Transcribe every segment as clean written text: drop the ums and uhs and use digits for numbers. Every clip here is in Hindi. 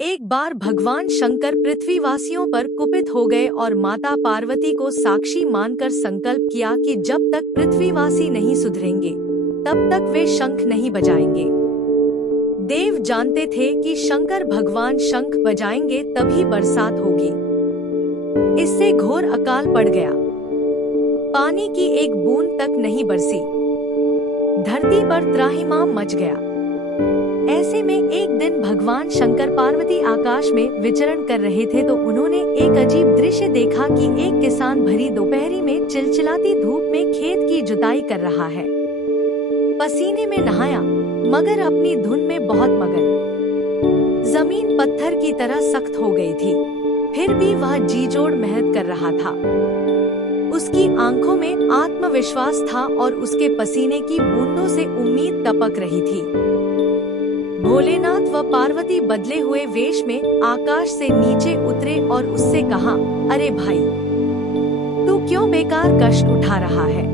एक बार भगवान शंकर पृथ्वीवासियों पर कुपित हो गए और माता पार्वती को साक्षी मानकर संकल्प किया कि जब तक पृथ्वीवासी नहीं सुधरेंगे तब तक वे शंख नहीं बजाएंगे। देव जानते थे कि शंकर भगवान शंख बजाएंगे तभी बरसात होगी। इससे घोर अकाल पड़ गया। पानी की एक बूंद तक नहीं बरसी। धरती पर त्राहिमाम मच गया। ऐसे में एक दिन भगवान शंकर पार्वती आकाश में विचरण कर रहे थे तो उन्होंने एक अजीब दृश्य देखा कि एक किसान भरी दोपहरी में चिलचिलाती धूप में खेत की जुताई कर रहा है। पसीने में नहाया मगर अपनी धुन में बहुत मगन। जमीन पत्थर की तरह सख्त हो गई थी, फिर भी वह जी जोड़ मेहनत कर रहा था। उसकी आंखों में आत्मविश्वास था और उसके पसीने की बूंदों से उम्मीद टपक रही थी। भोलेनाथ व पार्वती बदले हुए वेश में आकाश से नीचे उतरे और उससे कहा, अरे भाई, तू क्यों बेकार कष्ट उठा रहा है?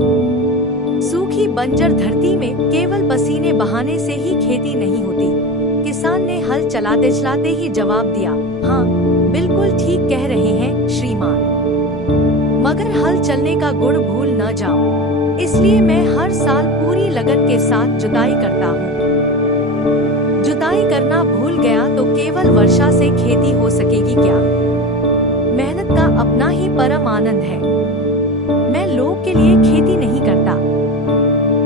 सूखी बंजर धरती में केवल पसीने बहाने से ही खेती नहीं होती। किसान ने हल चलाते चलाते ही जवाब दिया, हाँ बिल्कुल ठीक कह रहे हैं श्रीमान, मगर हल चलने का गुण भूल न जाऊं, इसलिए मैं हर साल पूरी लगन के साथ जुताई करता हूँ। जुताई करना भूल गया तो केवल वर्षा से खेती हो सकेगी क्या? मेहनत का अपना ही परम आनंद है। मैं लोग के लिए खेती नहीं करता।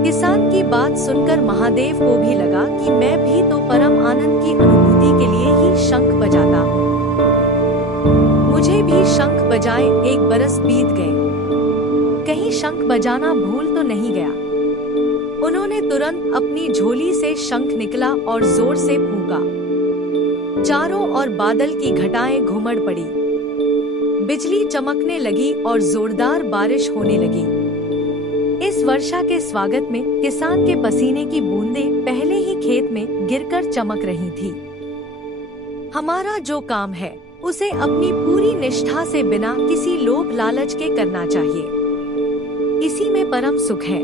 किसान की बात सुनकर महादेव को भी लगा कि मैं भी तो परम आनंद की अनुभूति के लिए ही शंख बजाता हूँ। मुझे भी शंख बजाए 1 बरस बीत गए, कहीं शंख बजाना भूल तो नहीं गया। उन्होंने तुरंत अपनी झोली से शंख निकला और जोर से फूंका। चारों ओर बादल की घटाएं घुमड़ पड़ी, बिजली चमकने लगी और जोरदार बारिश होने लगी। इस वर्षा के स्वागत में किसान के पसीने की बूंदें पहले ही खेत में गिरकर चमक रही थी। हमारा जो काम है उसे अपनी पूरी निष्ठा से बिना किसी लोभ लालच के करना चाहिए। इसी में परम सुख है।